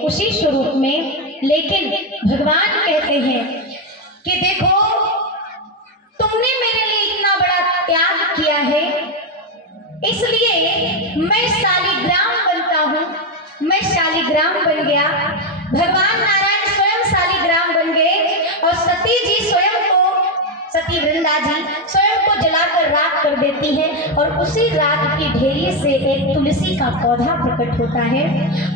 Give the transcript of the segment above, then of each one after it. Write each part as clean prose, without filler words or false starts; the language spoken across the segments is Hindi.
उसी स्वरूप में। लेकिन भगवान कहते हैं कि देखो तुमने मेरे लिए इतना बड़ा त्याग किया है, इसलिए मैं शालिग्राम बनता हूँ। मैं शालिग्राम बन गया। भगवान नारायण स्वयं शालिग्राम बन गए और सती जी स्वयं को, सती वृंदा जी स्वयं को जलाकर राख कर देती है और उसी राख की ढेरी से एक तुलसी का पौधा प्रकट होता है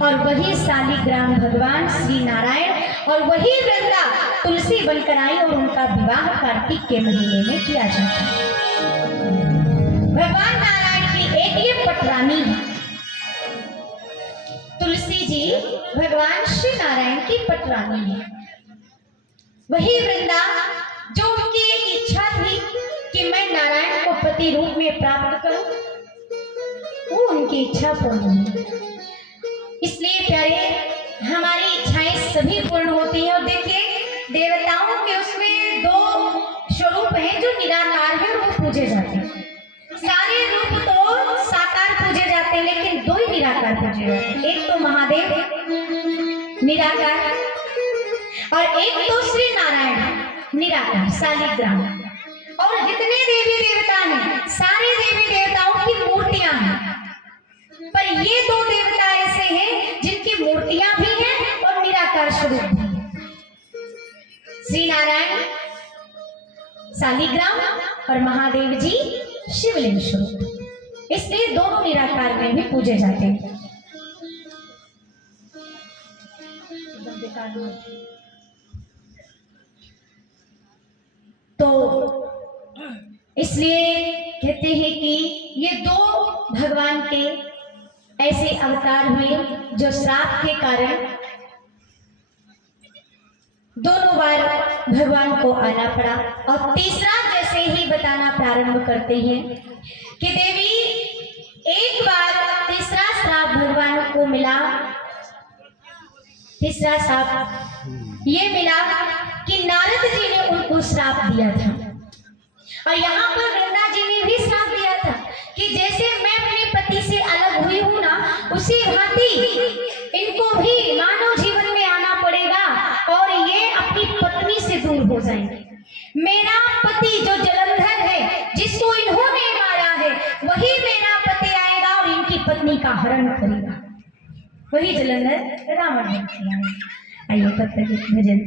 और वही शालिग्राम भगवान श्री नारायण और वही वृंदा तुलसी बनकर आई और उनका विवाह कार्तिक के महीने में किया जाता है। भगवान नारायण की एक ये पटरानी है, तुलसी जी भगवान श्री नारायण की पटरानी है। वही वृंदा जो उनकी एक इच्छा थी कि मैं नारायण को पति रूप में प्राप्त करूं, वो उनकी इच्छा पूर्ण हुई। इसलिए प्यारे हमारी इच्छाएं सभी पूर्ण होती हैं। और देखिए देवताओं के उसमें दो स्वरूप हैं जो निराकार है, वो पूजे जाते हैं। सारे रूप तो साकार पूजे जाते हैं, लेकिन दो ही निराकार पूजे जाते हैं। एक तो महादेव निराकार और एक तो श्री नारायण निराकार शालिग्राम। और जितने देवी देवता हैं सारे देवी देवताओं की मूर्तियां हैं, पर ये दो देवता ऐसे हैं जिनकी मूर्तियां भी हैं और निराकार स्वरूप भी। श्री नारायण शालिग्राम और महादेव जी शिवलिंग स्वरूप, इसलिए दोनों निराकार में भी पूजे जाते हैं। तो इसलिए कहते हैं कि ये दो भगवान के ऐसे अवतार हुए जो श्राप के कारण दोनों बार भगवान को आना पड़ा। और तीसरा जैसे ही बताना प्रारंभ करते हैं कि देवी एक बार तीसरा श्राप भगवान को मिला। तीसरा श्राप ये मिला कि नारद जी ने उनको श्राप दिया था और यहाँ पर वृंदा जी ने भी श्राप दिया था कि जैसे मैं अपने पति से अलग हुई हूँ ना, उसी भांति इनको भी मानव जीवन में आना पड़ेगा और ये अपनी पत्नी से दूर हो जाएंगे। मेरा पति जो जलंधर है, जिसको इन्होंने मारा है, वही मेरा पति आएगा और इनकी पत्नी का हरण करेगा। वही जलंधर रावण है। आइए तब तक एक भजन।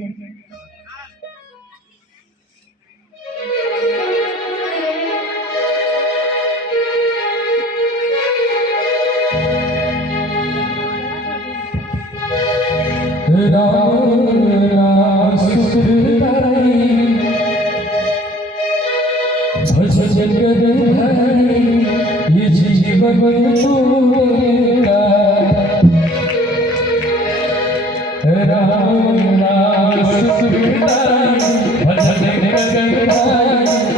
ये जीवन छोड़ेगा राम नाम सुखदाई, भजन करना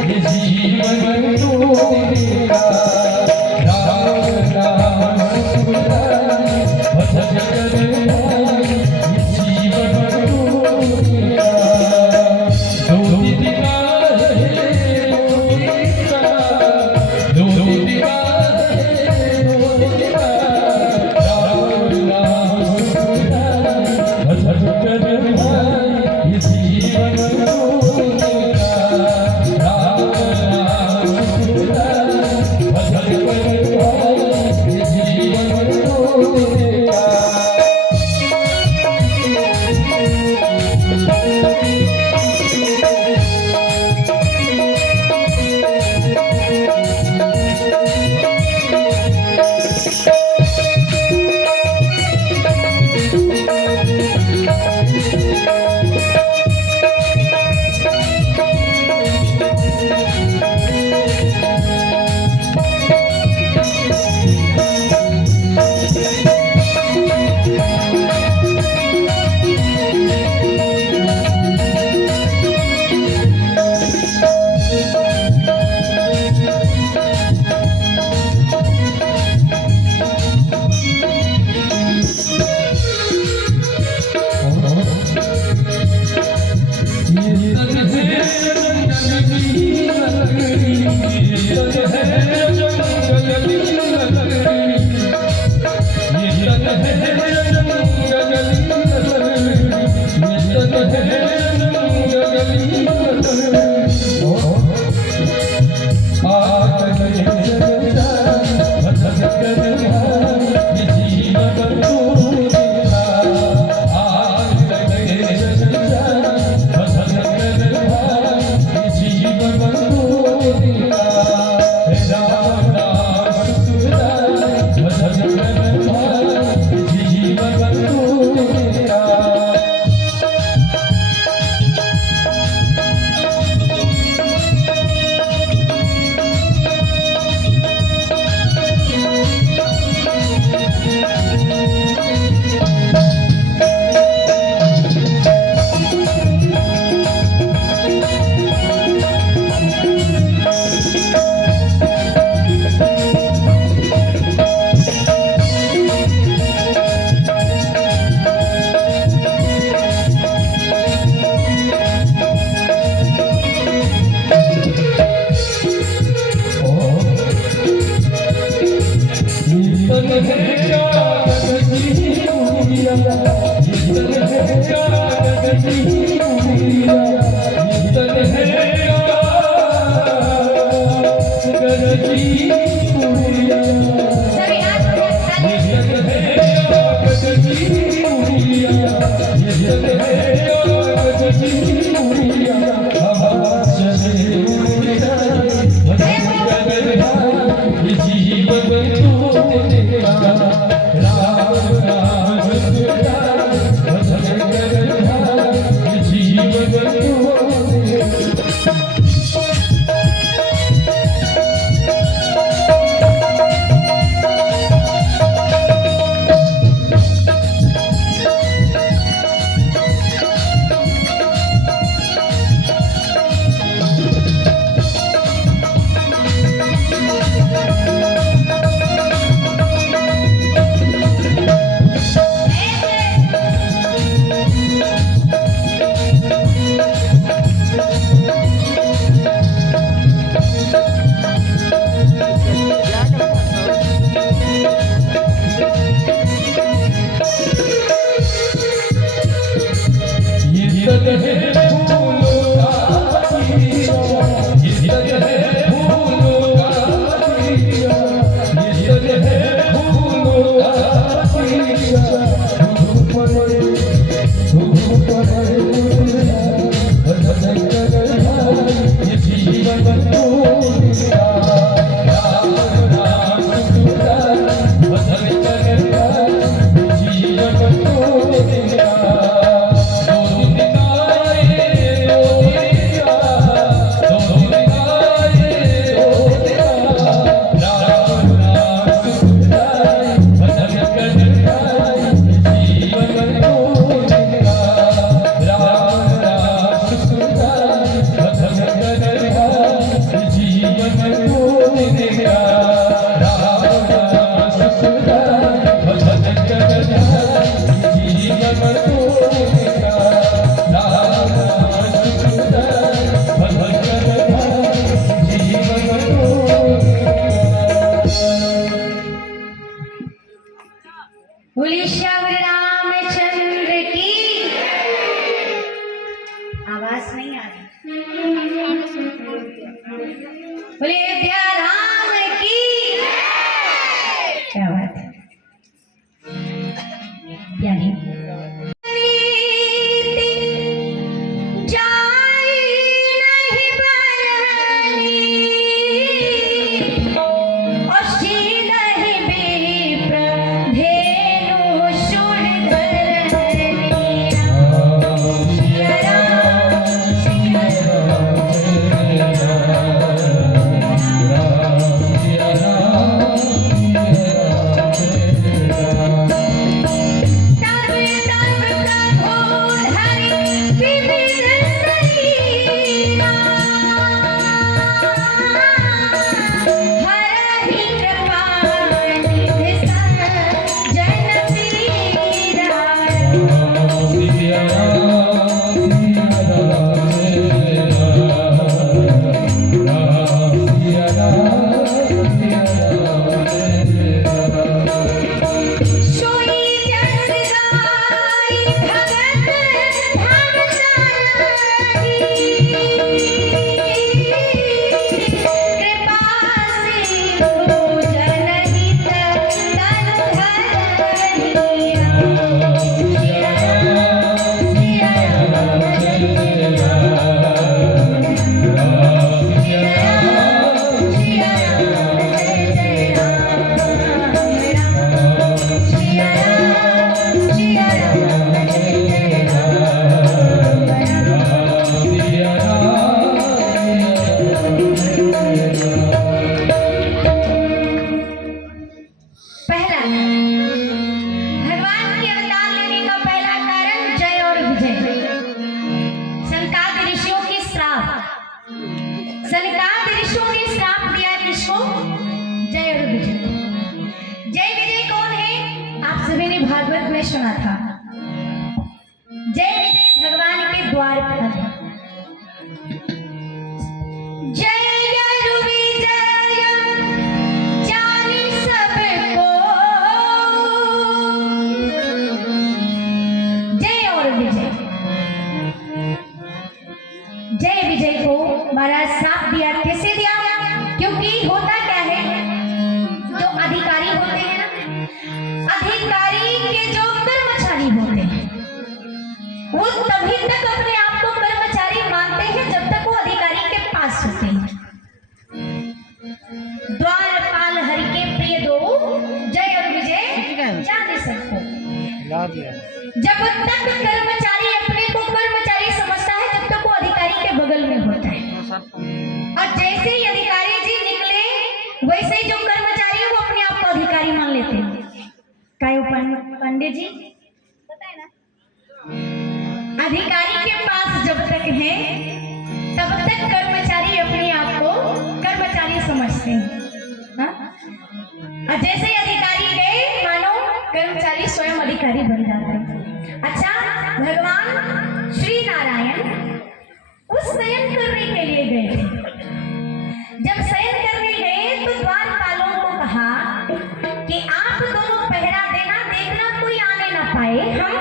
ये जीवन छोड़ेगा राम नाम सुखदाई, भजन करना ये जीवन छोड़ेगा। दो दीवार ये जीवन ये तन है कागज की उंगलियां, ये तन है कागज की उंगलियां, सभी हाथ उठाकर ये तन है कागज की उंगलियां, ये तन है कागज की उंगलियां, हवा चले उड़ जाए बदल गगन, ये जीवन तो तेरा, राम राम सतराम बदल गगन, ये जीवन तो तेरा। ये तन है फूलों का बगीचा, ये तन है फूलों का बगीचा, ये तन है फूलों का बगीचा, धूप पड़े बदल गगन, ये जीवन तो तेरा, राम राम सतराम बदल गगन, ये जीवन तो तेरा। तभी तक अपने आप को कर्मचारी मानते हैं जब तक वो अधिकारी के पास होते हैं। द्वारपाल हरि के प्रिय दो, जय और विजय जाने सबको। जब तक कर्मचारी अपने को कर्मचारी समझता है जब तक वो अधिकारी के बगल में होता है, और जैसे ही अधिकारी जी निकले वैसे ही जो कर्मचारी है वो अपने आप को अधिकारी मान लेते हैं। पंडित जी पता है ना, अधिकारी के पास जब तक है तब तक कर्मचारी अपने आप को कर्मचारी समझते हैं, हाँ? और जैसे ही अधिकारी गए मानो कर्मचारी स्वयं अधिकारी बन जाते हैं। अच्छा, भगवान श्री नारायण उस शयन करने के लिए गए थे। जब शयन करने गए तो द्वारपालों को कहा कि आप दोनों पहरा देना, देखना कोई आने ना पाए, हम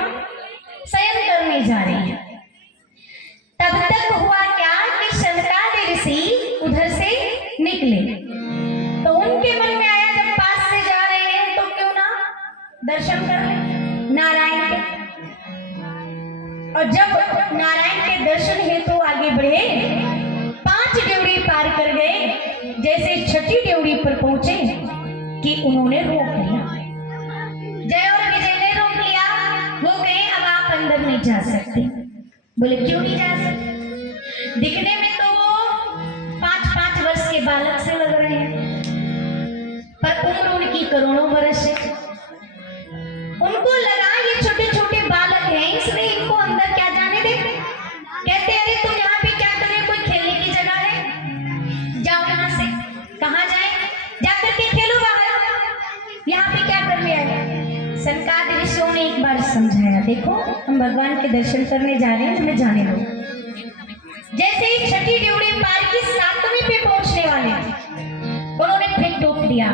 शयन करने जा रहे हैं। तब तक हुआ क्या कि शनकादि ऋषि उधर से निकले, तो उनके मन में आया जब पास से जा रहे हैं तो क्यों ना दर्शन कर लें नारायण के। और जब नारायण के दर्शन हेतु आगे बढ़े, 5 ड्योढ़ी पार कर गए, जैसे 6ठी ड्योढ़ी पर पहुंचे कि उन्होंने रोक लिया। जय और विजय ने रोक लिया, वो गए अब आप अंदर नहीं जा सकते। बोले क्यों नहीं जा सकते? दिखने में तो वो 5-5 वर्ष के बालक से लग रहे हैं, पर उम्र उनकी करोड़ों वर्ष है। उनको लगा ये छोटे छोटे बालक हैं इसलिए इनको अंदर क्या जाने दे। कहते अरे तुम यहाँ पे क्या कर रहे हो, कोई खेलने की जगह है, जाओ यहाँ से। कहाँ जाए? जाकर के खेलो बाहर, यहाँ पे क्या कर रहे हैं? शनकादि ऋषियों ने एक बार समझाया, देखो हम भगवान के दर्शन करने जा रहे हैं, हमें जाने दो। जैसे ही 6ठी ड्योढ़ी पार की 7वीं पे पहुंचने वाले उन्होंने फिर टोक दिया,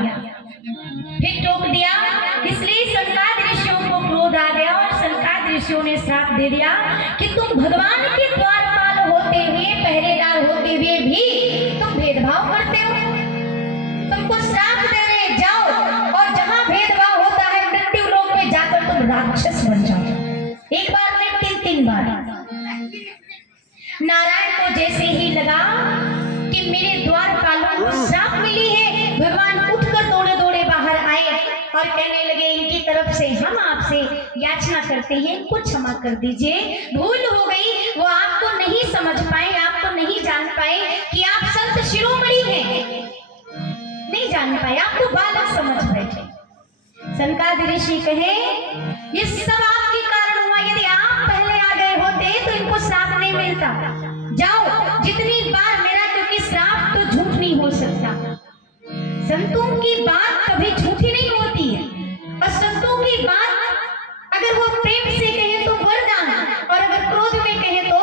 इसलिए शनकादि ऋषियों को क्रोध आ गया और शनकादि ऋषियों ने श्राप दे दिया कि तुम भगवान के द्वारपाल होते हुए, पहरेदार होते हुए भी तुम भेदभाव करते हो। तुमको श्राप दे रहे, जाओ और जहां भेदभाव होता है मृत्यु लोक में जाकर तुम राक्षस बन जाओ। एक बार नहीं 3 बार। नारायण को जैसे ही लगा कि मेरे द्वारपालों को श्राप मिली है, भगवान उठकर दौड़े दौड़े बाहर आए और कहने लगे इनकी तरफ से हम आपसे याचना करते हैं, कुछ क्षमा कर दीजिए, भूल हो गई, वो आपको नहीं समझ पाए, आपको नहीं जान पाए कि आप संत शिरोमणि हैं, नहीं जान पाए, आपको बालक समझ बैठे। शनकादि ऋषि कहे ये सब आपके कारण हुआ, यदि आप पहले आ गए होते तो इनको श्राप नहीं मिलता। जाओ, जितनी बार मेरा, क्योंकि श्राप तो झूठ नहीं हो सकता, संतों की बात कभी झूठी नहीं होती है, और संतों की बात अगर वो प्रेम से कहे तो वरदान, और अगर क्रोध में कहे तो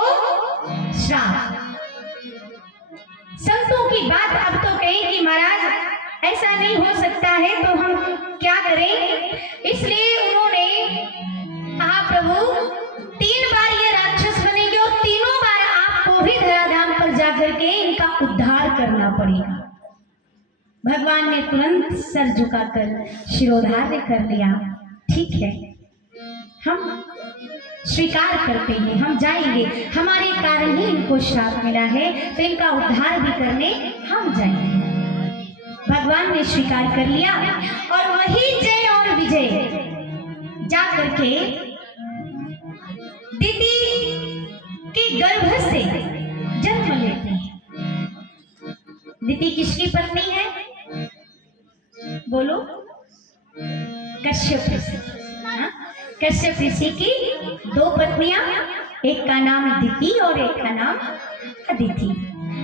श्राप। संतों की बात अब तो कहे कि महाराज ऐसा नहीं हो सकता है तो हम क्या करें, इसलिए उन्होंने कहा प्रभु 3 बार ये राक्षस बनेंगे और तीनों बार आपको भी धराधाम पर जाकर के इनका उद्धार करना पड़ेगा। भगवान ने तुरंत सर झुकाकर शिरोधार्य कर लिया, ठीक है हम स्वीकार करते हैं, हम जाएंगे, हमारे कारण ही इनको श्राप मिला है तो इनका उद्धार भी करने हम जाएंगे। भगवान ने स्वीकार कर लिया और वही जय और विजय जा करके दीदी के गर्भ से जन्म लेते हैं। दीदी किसकी पत्नी है? बोलो, कश्यप ऋषि। कश्यप ऋषि की 2 पत्नियां, एक का नाम दिति और एक का नाम अदिति।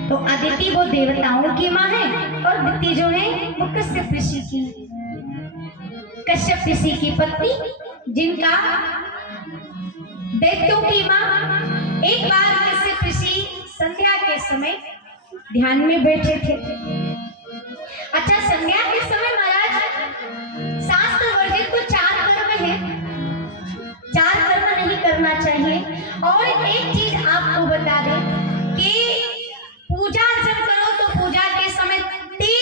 तो अदिति वो देवताओं की माँ है और दिति जो है वो कश्यप ऋषि की, कश्यप ऋषि की पत्नी, जिनका दैत्यों की माँ। एक बार कश्यप ऋषि संध्या के समय ध्यान में बैठे थे। अच्छा, संध्या के समय महाराज शास्त्र वर्जित को 4 कर्म है, 4 कर्म नहीं करना चाहिए। और एक चीज आपको बता दें कि पूजा जब करो तो पूजा के समय 3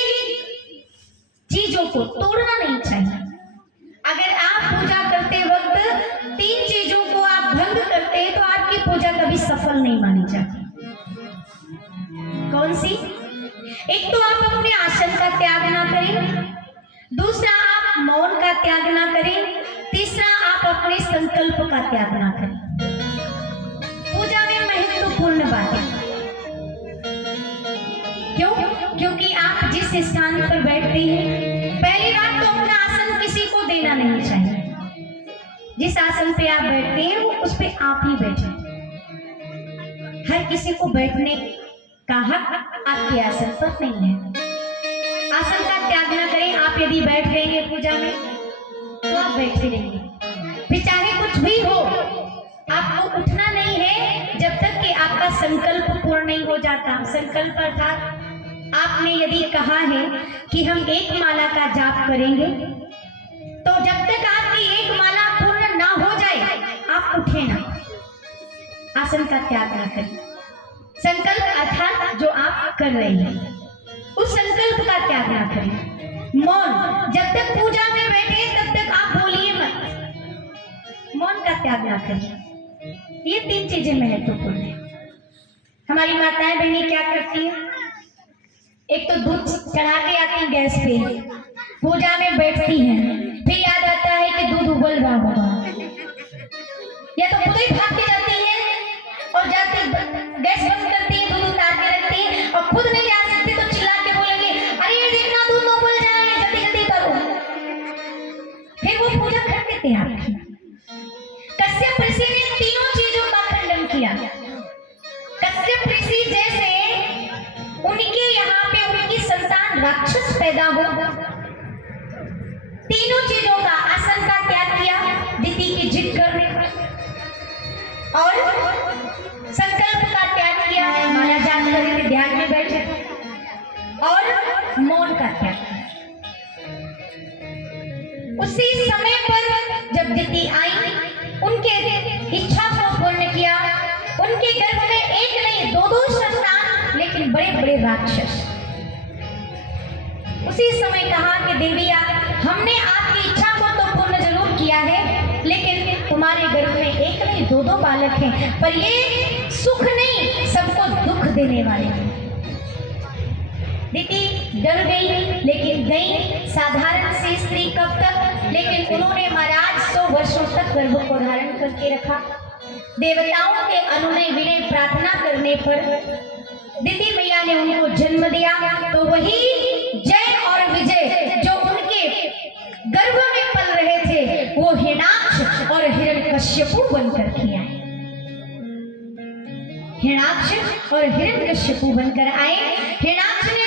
चीजों को तोड़ना नहीं चाहिए। अगर आप पूजा करते वक्त 3 चीजों को आप भंग करते हैं तो आपकी पूजा सफल नहीं मानी जाती। कौन सी? एक तो आप अपने आसन का त्याग ना करें, दूसरा आप मौन का त्याग ना करें, तीसरा आप अपने संकल्प का त्याग ना करें। पूजा में महत्वपूर्ण बात है। क्यों? क्योंकि आप जिस स्थान पर बैठते हैं, पहली बात तो अपना आसन किसी को देना नहीं चाहिए। जिस आसन पे आप बैठते हैं वो उस पे आप ही बैठे। हर किसी को बैठने का हक आपके आसन पर नहीं है। आसन का त्याग ना करें। आप यदि बैठ गए हैं पूजा में तो आप बैठे रहिए, फिर चाहे कुछ भी हो, आपको उठना नहीं है जब तक कि आपका संकल्प पूर्ण नहीं हो जाता। संकल्प अर्थात आपने यदि कहा है कि हम एक माला का जाप करेंगे, तो जब तक आपकी एक माला पूर्ण ना हो जाए आप उठे ना, आसन का त्याग ना करें। संकल्प अर्थात जो आप कर रहे हैं उस संकल्प का त्याग ना करें। मौन, जब तक पूजा में बैठे तब तक आप बोलिए मत, मौन का त्याग ना करें। ये 3 चीजें महत्वपूर्ण है। हमारी माताएं बहनें क्या करती हैं? एक तो दूध चढ़ा के आती हैं गैस पे, पूजा में बैठती हैं, फिर याद आता है कि दूध उबल रहा होगा, या तो खुद ही भाग के जाती है और जाके गैस बंद करती है, दूध उतार के रखती है, और खुद नहीं आ सकती तो चिल्ला के बोलेंगे, अरे ये देखना दूध न उबल जाए, जल्दी जल्दी करो। फिर वो पूजा करके तैयार की। कश्यप ऋषि ने तीनों चीजों का खंडन किया। कश्यप ऋषि जैसे उनके यहाँ पे उनकी संतान राक्षस पैदा हो, तीनों चीजों का, आसन का त्याग किया दीदी की जिद करने, और संकल्प का त्याग किया, माला जाप करके ध्यान में बैठे, और मौन का त्याग किया। उसी समय पर जब दीदी आई, उनके इच्छा को पूर्ण किया। उनके गर्भ में एक नहीं 2-2 संतान, लेकिन बड़े बड़े राक्षस। उसी समय कहा कि देवी हमने आपकी इच्छा को तो पूर्ण जरूर किया है, लेकिन तुम्हारे गर्भ में एक नहीं 2-2 बालक हैं, पर ये सुख नहीं, सबको दुख देने वाले हैं। दीदी डर गई, लेकिन गई साधारण सी स्त्री कब तक, लेकिन उन्होंने महाराज 100 वर्षों तक गर्भ को धारण करके रखा। देवताओं के अनुनय विनय प्रार्थना करने पर दीदी मैया ने उनको जन्म दिया। तो वही जय और विजय जो उनके गर्भ में पल रहे थे, वो हिरण्याक्ष और हिरण्यकश्यपु बनकर किया है। हिरण्याक्ष और हिरण्यकश्यपु बनकर आए। हिरण्याक्ष ने